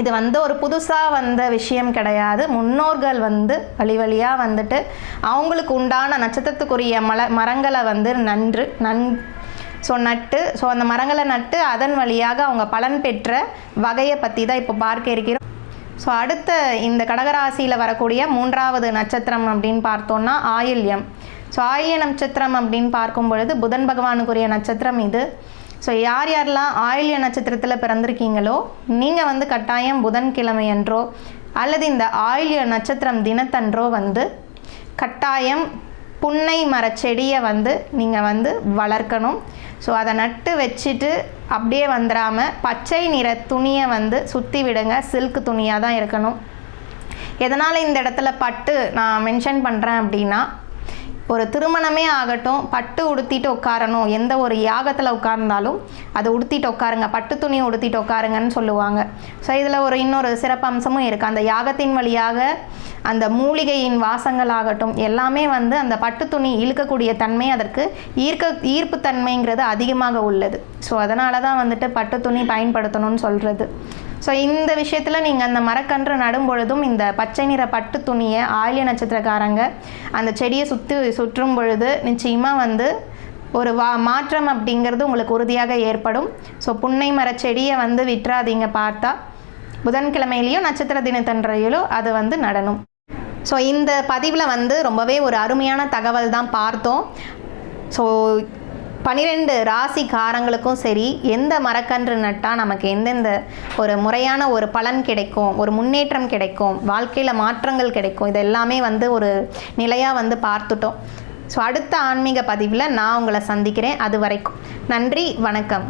இது வந்து ஒரு புதுசாக வந்த விஷயம் கிடையாது. முன்னோர்கள் வந்து வழி வழியாக வந்துட்டு அவங்களுக்கு உண்டான நட்சத்திரத்துக்குரிய மல மரங்களை வந்து நன்று நன் ஸோ நட்டு ஸோ அந்த மரங்களை நட்டு அதன் வழியாக அவங்க பலன் பெற்ற வகையை பற்றி தான் இப்போ பார்க்க இருக்கிறோம். ஸோ அடுத்த இந்த கடகராசியில் வரக்கூடிய மூன்றாவது நட்சத்திரம் அப்படின்னு பார்த்தோன்னா ஆயில்யம். ஸோ ஆயில்ய நட்சத்திரம் அப்படின்னு பார்க்கும் பொழுது புதன் பகவானுக்குரிய நட்சத்திரம் இது. ஸோ யார் யாரெல்லாம் ஆயில்ய நட்சத்திரத்தில் பிறந்திருக்கீங்களோ நீங்கள் வந்து கட்டாயம் புதன்கிழமை அன்றோ அல்லது இந்த ஆயில்ய நட்சத்திரம் தினத்தன்றோ வந்து கட்டாயம் புன்னை மரச்செடியை வந்து நீங்கள் வந்து வளர்க்கணும். ஸோ அதை நட்டு வச்சுட்டு அப்படியே வந்துடாமல் பச்சை நிற துணியை வந்து சுற்றி விடுங்க. சில்க் துணியாக தான் இருக்கணும். எதனால் இந்த இடத்துல பட்டு நான் மென்ஷன் பண்ணுறேன் அப்படின்னா ஒரு திருமணமே ஆகட்டும் பட்டு உடுத்திட்டு உட்காரணும். எந்த ஒரு யாகத்தில் உட்கார்ந்தாலும் அதை உடுத்திட்டு உட்காருங்க. பட்டு துணியை உடுத்திட்டு உட்காருங்கன்னு சொல்லுவாங்க. ஸோ இதில் ஒரு இன்னொரு சிறப்பு அம்சமும் இருக்குது அந்த யாகத்தின் வழியாக அந்த மூலிகையின் வாசங்கள் ஆகட்டும் எல்லாமே வந்து அந்த பட்டு துணி இழுக்கக்கூடிய தன்மை அதற்கு ஈர்க்க ஈர்ப்பு தன்மைங்கிறது அதிகமாக உள்ளது. ஸோ அதனால தான் வந்துட்டு பட்டு துணி பயன்படுத்தணும்னு சொல்கிறது ஸோ இந்த விஷயத்தில் நீங்கள் அந்த மரக்கன்று நடும் பொழுதும் இந்த பச்சை நிற பட்டு துணியை ஆயிலிய நட்சத்திரக்காரங்க அந்த செடியை சுற்றி சுற்றும் பொழுது நிச்சயமாக வந்து ஒரு வா மாற்றம் அப்படிங்கிறது உங்களுக்கு உறுதியாக ஏற்படும். ஸோ புன்னை மர செடியை வந்து விட்டுறாதீங்க பார்த்தா புதன்கிழமையிலையும் நட்சத்திர தினத்தன்றையிலோ அது வந்து நடணும். ஸோ இந்த பதிவில் வந்து ரொம்பவே ஒரு அருமையான தகவல் தான் பார்த்தோம். ஸோ பனிரெண்டு ராசிக்காரங்களுக்கும் சரி எந்த மரக்கன்று நட்டால் நமக்கு எந்தெந்த ஒரு முறையான ஒரு பலன் கிடைக்கும் ஒரு முன்னேற்றம் கிடைக்கும் வாழ்க்கையில் மாற்றங்கள் கிடைக்கும் இது எல்லாமே வந்து ஒரு நிலையாக வந்து பார்த்துட்டோம். ஸோ அடுத்த ஆன்மீக பதிவில் நான் உங்களை சந்திக்கிறேன். அது வரைக்கும் நன்றி வணக்கம்.